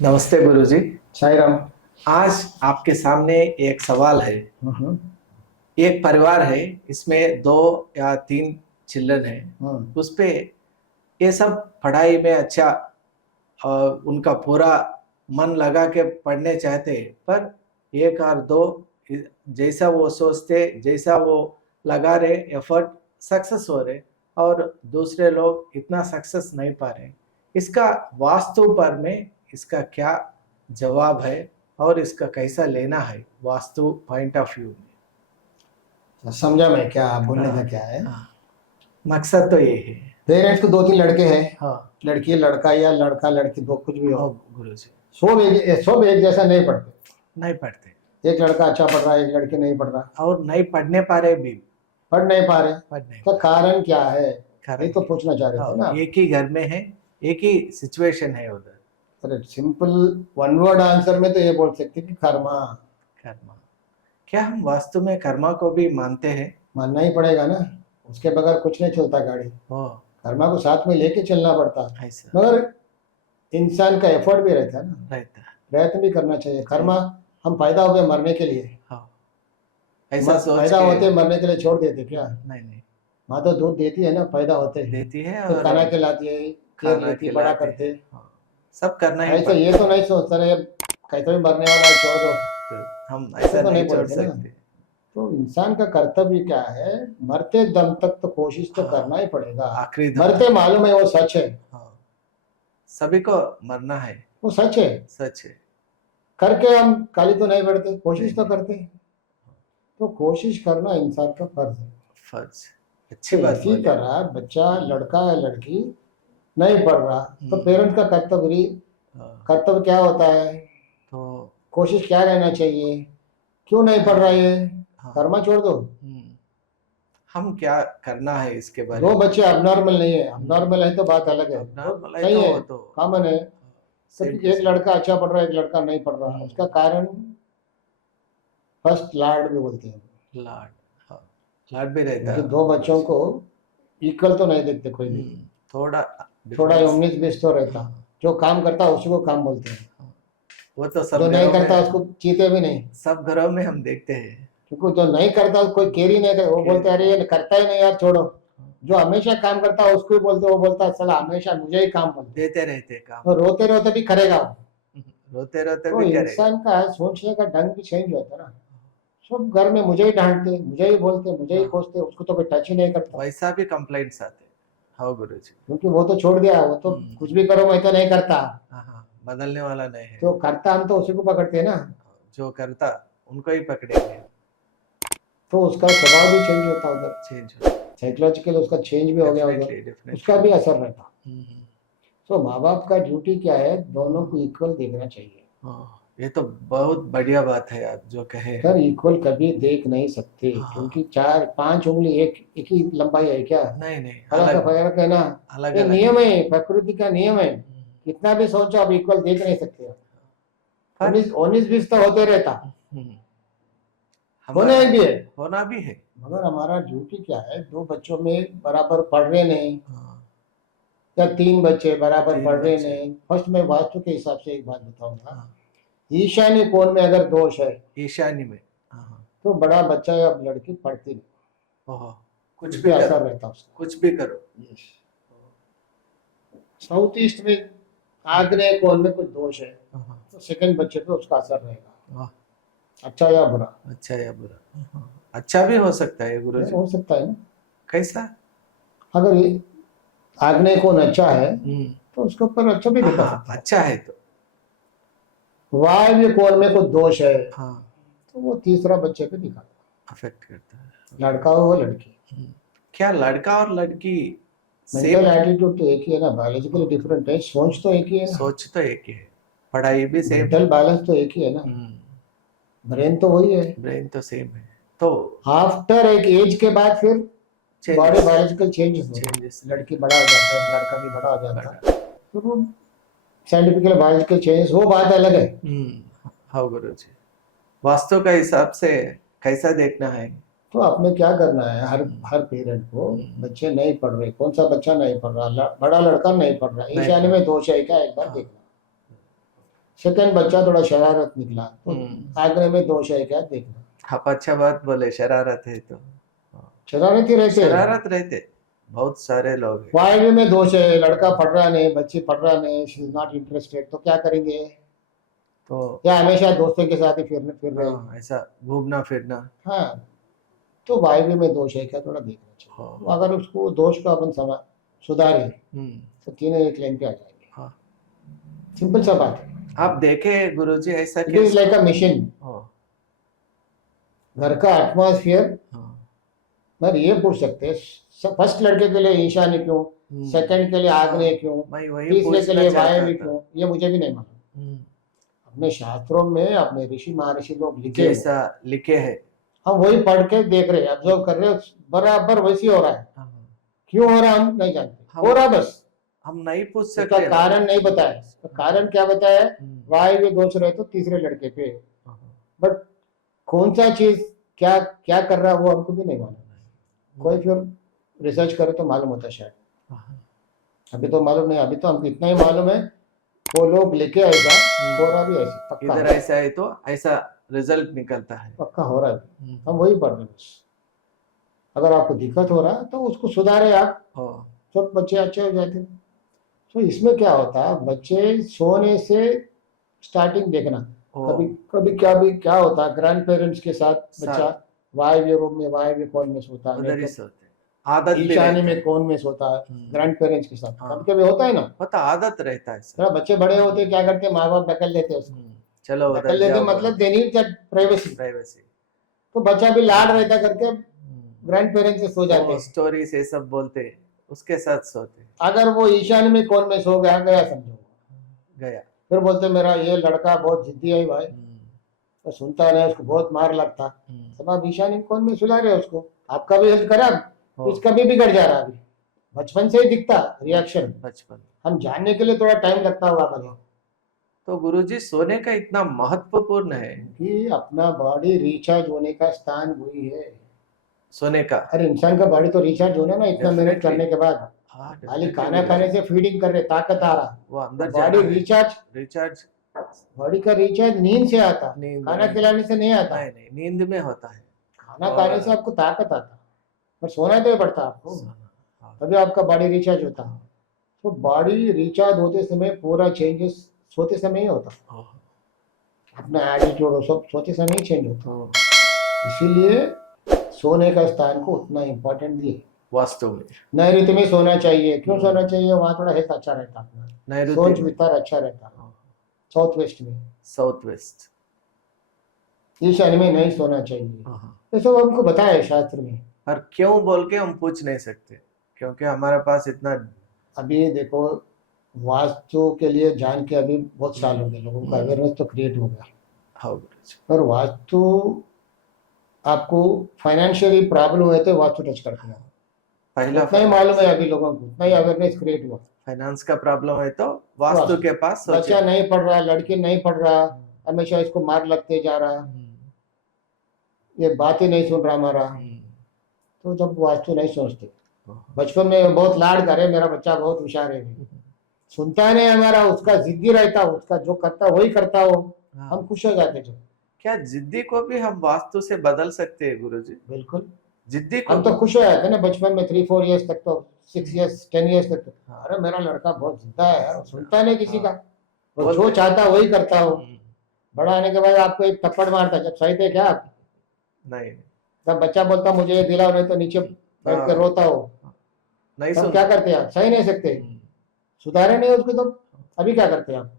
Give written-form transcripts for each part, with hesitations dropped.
नमस्ते गुरुजी। साई राम। आज आपके सामने एक सवाल है। हम्म। एक परिवार है, इसमें दो या तीन चिल्ड्रन है। हम्म। उस पे ये सब पढ़ाई में अच्छा उनका पूरा मन लगा के पढ़ने चाहते हैं, पर एक और दो जैसा वो सोचते, जैसा वो लगा रहे एफर्ट, सक्सेस हो रहे, और दूसरे लोग इतना सक्सेस नहीं पा रहे। इसका वास्तु पर में इसका क्या जवाब है और इसका कैसा लेना है वास्तु पॉइंट ऑफ व्यू में? समझा मैं, क्या बोलने का हाँ, क्या है। हाँ, मकसद तो ये है। पेरेंट्स को दो तीन लड़के हैं, हाँ, लड़की लड़का या लड़का लड़की, दो कुछ भी हो। हाँ गुरु जी। सब एक जैसा नहीं पढ़ते। नहीं पढ़ते। एक लड़का अच्छा पढ़ रहा है, एक लड़की नहीं पढ़ रहा। और नहीं पढ़ने पा रहे भी। पढ़ नहीं पा रहे। पढ़ नहीं तो पा कारण क्या है, रहे। ये तो पूछना चाह रहे थे हाँ, ना। एक ही घर में है, एक ही सिचुएशन है उधर। अरे सिंपल वन वर्ड आंसर में तो ये बोल सकते कि कर्मा। कर्मा। क्या हम वास्तु में कर्मा को भी मानते हैं? मानना ही पड़ेगा ना, उसके बगैर कुछ नहीं चलता गाड़ी। ओ, कर्मा को साथ में लेके चलना पड़ता, ऐसा मगर इंसान का एफर्ट भी रहता है ना, रहता है। प्रयत्न भी करना चाहिए। कर्मा हम पैदा हो गए मरने के लिए, हाँ, ऐसा सोच पैदा के। होते मरने के लिए छोड़ देते क्या। नहीं नहीं, माँ तो दूध देती है ना पैदा होते, देती है फिर और खाना खिलाती है, केयर खाना लेती, बड़ा खिलाते करते। हैं। हाँ, सब करना ही ऐसा ये पड़ता तो नहीं सोचता ना, ये कैसे भी मरने वाला है छोड़ दो, है। हम ऐसा ऐसा तो नहीं नहीं छोड़ बोलते ना। सकते। तो इंसान का कर्तव्य क्या है, मरते दम तक तो कोशिश तो हाँ, करना ही पड़ेगा। आखिरी दम मरते तक। मालूम है वो सच है, हाँ, सभी को मरना है। वो सच है। सच है। करके हम खाली तो नहीं बढ़ते, कोशिश तो नहीं, करते हैं। तो कोशिश करना इंसान का फर्ज है। फर्ज। तो अच्छी बात इसी बोले आप। तरह बच्चा लड़का या लड़की नहीं पढ़ रहा, तो हम्म, पेरेंट्स का कर्तव्य हाँ, कर्तव्य क्या होता है, तो कोशिश क्या रहना चाहिए। क्यों नहीं पढ़ रहा ये, हाँ, कर्मा छोड़ दो। हम क्या करना है इसके बारे दो में। बच्चे अबनॉर्मल नहीं है, अबनॉर्मल है तो बात अलग है, अब तो नॉर्मल है सही तो है, वो तो कॉमन है। तो सेम टू एक सेम। लड़का अच्छा पढ़ रहा है, एक लड़का नहीं पढ़ रहा, उसका कारण फर्स्ट लाड भी बोलते हैं। लाड। हाँ, लाड भी रहता क्योंकि है दो गुरु बच्चों जी। को इक्वल तो नहीं देखते कोई भी, थोड़ा थोड़ा डिफरेंस। 19-20 तो रहता। हाँ, जो काम करता है उसी को काम बोलते हैं, हाँ, वो तो जो सब नहीं घरों करता में। उसको चीते भी नहीं। सब घरों में हम देखते हैं क्योंकि जो नहीं करता कोई केयर ही नहीं करे, वो कि बोलते हैं अरे ये करता ही नहीं यार छोड़ो। जो हमेशा काम करता है उसको ही बोलते, वो बोलता है साला हमेशा मुझे ही काम बोलते, देते रहते काम। तो रोते रोते भी करेगा वो। रोते रोते तो भी करेगा। इंसान का सोचने का ढंग भी चेंज होता है ना। सब घर में मुझे ही डांटते, मुझे ही बोलते, मुझे ही हाँ, कोसते, उसको तो कोई टच ही नहीं करता। वैसा भी कंप्लेंट्स आते। हाँ गुरु जी। क्योंकि वो तो छोड़ दिया, वो तो कुछ भी करो मैं तो नहीं करता। हाँ, हाँ, बदलने वाला नहीं है। तो करता हम तो उसी को पकड़ते हैं ना। जो करता उनको ही पकड़ेंगे। तो उसका स्वभाव भी चेंज होता उधर, चेंज हो। साइकोलॉजिकल उसका चेंज भी हो गया उधर, डेफिनेटली उसका डेफिनेटली। भी असर रहता। तो माँ बाप का ड्यूटी क्या है, दोनों को इक्वल देखना चाहिए। ये तो बहुत बढ़िया बात है आप जो कहे। सर इक्वल कभी देख नहीं सकते, हाँ, क्योंकि 4-5 उंगली एक ही लंबाई है क्या, नहीं नहीं, फर्क अलग फर्क है ना। अलग ये अलग नियम है। है, प्रकृति का नियम है। कितना भी सोचो आप इक्वल देख नहीं सकते हो। पर 19-20 तो होते रहता, होना हमारा ही भी है। होना भी है। मगर हमारा ड्यूटी क्या है, दो बच्चों में बराबर पढ़ रहे नहीं, हाँ, या 3 बच्चे बराबर तीन पढ़ रहे बच्चे। नहीं। फर्स्ट मैं वास्तु के हिसाब से एक बात बताऊंगा। हाँ, ईशान्य कोण में अगर दोष है, ईशान्य में। हाँ, हाँ, तो बड़ा बच्चा या लड़की पढ़ती नहीं, ओहो, कुछ कुछ भी भी करो। असर रहता उसका। कुछ भी करो। यस। साउथ ईस्ट में आग्नेय कोण में कुछ दोष है, हाँ, तो सेकंड बच्चे पे उसका असर रहेगा, वाह, अच्छा या बुरा। अच्छा या बुरा। अच्छा भी हो सकता है गुरु नहीं, जी। हो सकता है ना। कैसा? अगर ये आग्नेय कोण अच्छा है, तो उसके ऊपर अच्छा भी हाँ दिखा हाँ, सकता है। अच्छा है तो। वायव्य कोण में कुछ दोष है, हाँ, तो वो तीसरा बच्चे पे दिखा, अफेक्ट करता है। लड़का हो लड़की। क्या लड़का और लड़की सेम मेंटल है? एटीट्यूड तो एक ही है ना, बायोलॉजिकली डिफरेंट है, सोच तो एक ही है ना, सोच तो एक ही है, पढ़ाई भी सेम है। मेंटल बैलेंस तो एक ही है ना, ब्रेन तो वही है। ब्रेन तो सेम है तो। आफ्टर एक एज के बाद फिर बॉडी चेंजेस। बायोलॉजिकल चेंजेस होते चेंजेस। हैं, लड़की बड़ा हो जाता है, लड़का भी बड़ा हो जाता बड़ा। है। तो वो साइंटिफिकल बायोलॉजिकल चेंजेस, वो बात अलग है। हाँ गुरु जी, वास्तु का हिसाब से कैसा देखना है? तो आपने क्या करना है, हर हर पेरेंट को, बच्चे नहीं पढ़ रहे, कौन सा बच्चा नहीं पढ़ रहा, बड़ा लड़का नहीं पढ़ रहा, नहीं ईशान्य पढ़। में दोष है क्या, एक बार हाँ, देखना। सेकंड बच्चा थोड़ा शरारत निकला तो हम्म। आगने में दोष है क्या देखना। आप अच्छा बात बोले, शरारत है तो शरारती रहते हैं। शरारत रहते बहुत सारे लोग हैं। वायु में दोष है, लड़का पढ़ रहा नहीं, बच्ची पढ़ रहा नहीं, शी इज नॉट इंटरेस्टेड, तो क्या करेंगे? तो या हमेशा दोस्तों के साथ ही फिर रहे। हाँ, ऐसा घूमना फिरना। हाँ, तो वायु में दोष है क्या थोड़ा देखना चाहिए। हाँ। तो अगर उसको दोष को अपन सुधारे तो तीनों एक लाइन पे आ जाएंगे। हाँ। सिंपल सा बात है। आप देखे गुरुजी ऐसा it is like a mission. हाँ। घर का एटमॉस्फेयर हाँ। मैं ये पूछ सकते हैं, फर्स्ट लड़के के लिए ईशान्य क्यों, सेकंड के लिए आग्नेय क्यों, मैं वही तीसरे के लिए पूछना चाहता वायव्य था। क्यों, ये मुझे भी नहीं मालूम। अपने शास्त्रों में अपने ऋषि महर्षि लोग लिखे हैं, जैसा लिखे है। हम वही पढ़ के देख रहे हैं, ऑब्जर्व कर रहे हैं, बराबर वैसे ही हो रहा है। क्यों हो रहा है हम नहीं जानते, हो रहा बस। हम नहीं पूछ इसका सकते। कारण नहीं बताया। तो कारण क्या बताया? वायव्य दोष रहे तो तीसरे लड़के पे, बट कौन सा चीज क्या क्या कर रहा है वो हमको भी नहीं मालूम। कोई फिर रिसर्च करे तो मालूम होता शायद। अभी तो मालूम नहीं, अभी तो हमको इतना ही मालूम है वो लोग लेके आएगा, हो रहा भी ऐसे पक्का, इधर ऐसा है तो ऐसा रिजल्ट निकलता है, पक्का हो रहा है। हम वही पढ़ रहे हैं बस। अगर आपको दिक्कत हो रहा है तो उसको सुधारे आप, तो बच्चे अच्छे हो जाते हैं। तो इसमें क्या होता है, बच्चे सोने से स्टार्टिंग देखना। कभी कभी क्या होता है, ग्रैंड पेरेंट्स के साथ बच्चा वायव्य रूम में, वायव्य कोण में सोता है, आदत भी ईशान्य में कोण में सोता है ग्रैंड पेरेंट्स के साथ। कभी कभी होता है ना, पता आदत रहता है। थोड़ा बच्चे बड़े होते क्या करते हैं, माँ बाप ढकल लेते हैं उसको, चलो ढकल लेते मतलब दे नीड दैट प्राइवेसी। तो बच्चा भी लाड रहता करके ग्रैंड पेरेंट्स से सो जाते हैं, स्टोरी से सब बोलते उसके साथ सोते। अगर वो ईशान्य में कोण में सो गया समझो गया, फिर बोलते मेरा ये लड़का बहुत जिद्दी है भाई, तो सुनता नहीं, उसको बहुत मार लगता। सब आप ईशान्य कोण में सुला रहे हो उसको, आपका भी हेल्थ खराब, इसका भी बिगड़ जा रहा है। अभी बचपन से ही दिखता रिएक्शन, बचपन हम जानने के लिए थोड़ा टाइम लगता होगा भले। तो गुरुजी सोने का इतना महत्वपूर्ण है कि अपना बॉडी रिचार्ज होने का स्थान वही है सोने का। अरे इंसान का बॉडी तो रिचार्ज होना ना, इतना मेहनत करने के बाद। खाली खाना खाने से फीडिंग कर रहे, ताकत आ रहा, वो अंदर बॉडी रिचार्ज, बॉडी का रिचार्ज नींद से आता, खाना खिलाने से नहीं आता। नहीं, नींद में होता है। खाना खाने से आपको ताकत आता, पर सोना तो पड़ता आपको, तभी आपका बॉडी रिचार्ज होता। तो बॉडी रिचार्ज होते समय पूरा चेंजेस सोते समय ही होता, अपना एटीट्यूड सब सोते समय ही चेंज होता। इसीलिए सोने का स्थान को उतना इम्पोर्टेंट दिए। वास्तव में नैऋत्य में सोना चाहिए। क्यों सोना चाहिए? वहाँ थोड़ा हेल्थ अच्छा रहता, अपना सोच विचार अच्छा रहता। साउथ वेस्ट में, साउथ वेस्ट ईशान्य में नहीं सोना चाहिए, ये सब हमको बताया है शास्त्र में। पर क्यों बोल के हम पूछ नहीं सकते, क्योंकि हमारे पास इतना। अभी देखो वास्तु के लिए जान के अभी बहुत साल हो गए, लोगों का अवेयरनेस तो क्रिएट हो गया। हाँ, पर वास्तु आपको फाइनेंशियली प्रॉब्लम हुए तो वास्तु टच करते हैं, पहला नहीं मालूम है अभी लोगों को, नहीं अवेयरनेस क्रिएट हुआ। फाइनेंस का प्रॉब्लम है तो वास्तु के पास बच्चा नहीं पढ़ रहा, लड़की नहीं पढ़ रहा, हमेशा इसको मार लगते जा रहा, ये बात ही नहीं सुन रहा हमारा, तो जब वास्तु नहीं सोचते। बचपन में बहुत लाड करे, मेरा बच्चा बहुत होशियार है, सुनता नहीं हमारा, उसका जिद्दी रहता, उसका जो करता वही करता हो, हम खुश हो जाते। जो क्या जिद्दी को भी हम वास्तु से बदल सकते हैं गुरुजी? बिल्कुल, जिद्दी को हम तो खुश हो जाते ना बचपन में, 3-4 इयर्स तक, तो 6 इयर्स 10 इयर्स तक तो अरे मेरा लड़का बहुत जिद्दा है यार, सुनता नहीं किसी का, वो जो चाहता वही करता हो। बड़ा आने के बाद आपको एक थप्पड़ मारता, जब सही थे क्या आप? नहीं, तब बच्चा बोलता मुझे ये दिलाओ, नहीं तो नीचे बैठ कर रोता हो, नहीं, तब क्या करते आप? सही नहीं सकते, सुधारे नहीं उसको, तो अभी क्या करते आप?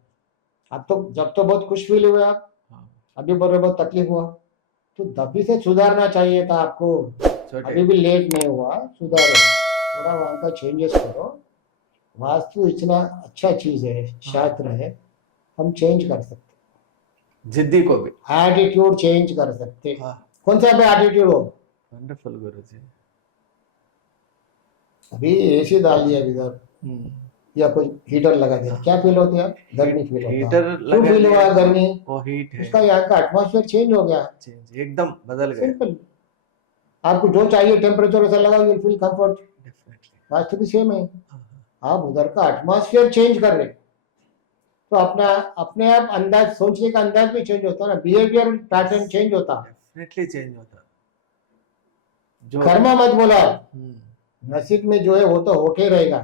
अब तो जब तो बहुत खुश फील हुए आप, अभी बोल रहे बहुत तकलीफ हुआ, तो दबी से सुधारना चाहिए था आपको। अभी भी लेट नहीं हुआ, सुधारो, थोड़ा वहां का चेंजेस करो। वास्तु इतना अच्छा चीज है, शास्त्र है, हम चेंज कर सकते, जिद्दी को भी एटीट्यूड चेंज कर सकते। कौन सा पे एटीट्यूड हो? वंडरफुल गुरुजी। अभी एसी डाल दिया इधर, या कोई हीटर लगा दिया, क्या फील होती है? गर्मी फील होता है। हीटर क्यों फील हुआ गर्मी? वो हीट है, उसका यहाँ का एटमॉस्फेयर चेंज हो गया, चेंज एकदम बदल गया। सिंपल, आपको जो चाहिए टेम्परेचर ऐसा लगाओ, यू फील कंफर्ट। वास्तु भी सेम है, आप उधर का एटमॉस्फेयर चेंज कर रहे, तो अपना अपने आप अंदाज, सोचने का अंदाज भी चेंज होता है ना, बिहेवियर पैटर्न चेंज होता है। डेफिनेटली चेंज होता जो कर्मा मत बोला, हम्म, नसीब में जो है वो तो होके ही रहेगा।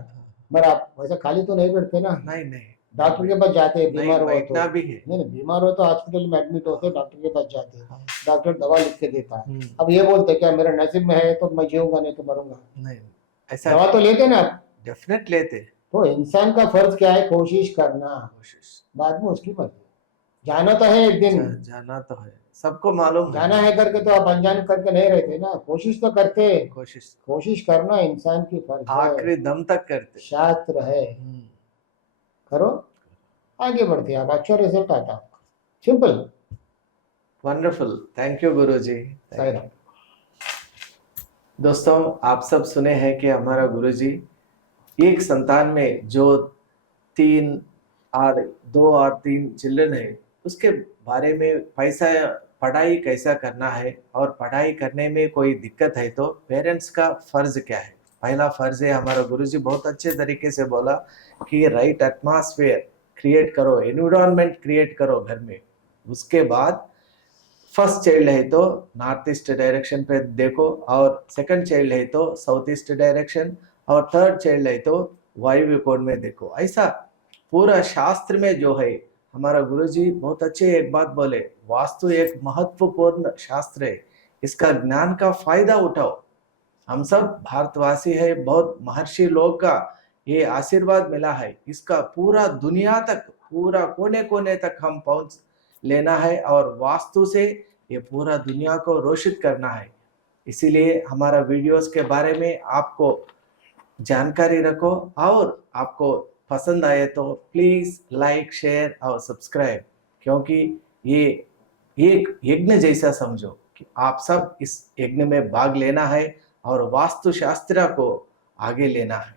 पर आप वैसे खाली तो नहीं बैठते ना, नहीं नहीं डॉक्टर के पास जाते हैं, नहीं, बीमार हो तो बैठना भी है। नहीं नहीं, बीमार हो तो हॉस्पिटल में एडमिट होते, डॉक्टर के पास जाते हैं, हाँ, डॉक्टर दवा लिख के देता है। हम्म, अब ये बोलते क्या मेरा नसीब में है तो मैं जीऊंगा, नहीं तो मरूंगा। नहीं ऐसा दवा तो लेते ना आप। डेफिनेट लेते तो इंसान का फर्ज क्या है, कोशिश करना, कोशिश बाद में उसकी मर्जी। जाना तो है एक दिन, जाना तो है, सबको मालूम जाना है करके तो आप अनजान करके नहीं रहते ना, कोशिश तो करते। कोशिश कोशिश करना इंसान की फर्ज है, आखिरी दम तक करते। शास्त्र है, करो, आगे बढ़ते आप, अच्छा रिजल्ट आता आपका, सिंपल। वंडरफुल, थैंक यू गुरुजी। सही रहा। दोस्तों, आप सब सुने हैं कि हमारा गुरुजी एक संतान में जो 2 और 3 चिल्ड्रन है, उसके बारे में पैसा पढ़ाई कैसा करना है और पढ़ाई करने में कोई दिक्कत है तो पेरेंट्स का फर्ज क्या है। पहला फर्ज है, हमारा गुरुजी बहुत अच्छे तरीके से बोला कि राइट एटमॉस्फेयर क्रिएट करो, एनवायरनमेंट क्रिएट करो घर में। उसके बाद फर्स्ट चाइल्ड है तो नॉर्थ ईस्ट डायरेक्शन पे देखो, और सेकंड चाइल्ड है तो साउथ ईस्ट डायरेक्शन, और थर्ड चाइल्ड है तो वायव्य कोण में देखो। ऐसा पूरा शास्त्र में जो है, हमारा गुरुजी बहुत अच्छे एक बात बोले, वास्तु एक महत्वपूर्ण शास्त्र है, इसका ज्ञान का फायदा उठाओ। हम सब भारतवासी है, बहुत महर्षि लोग का ये आशीर्वाद मिला है, इसका पूरा दुनिया तक, पूरा कोने कोने तक हम पहुंच लेना है, और वास्तु से ये पूरा दुनिया को रोशित करना है। इसीलिए हमारा वीडियोस के बारे में आपको जानकारी रखो, और आपको पसंद आए तो प्लीज लाइक, शेयर और सब्सक्राइब, क्योंकि ये एक यज्ञ जैसा समझो कि आप सब इस यज्ञ में भाग लेना है और वास्तुशास्त्र को आगे लेना है।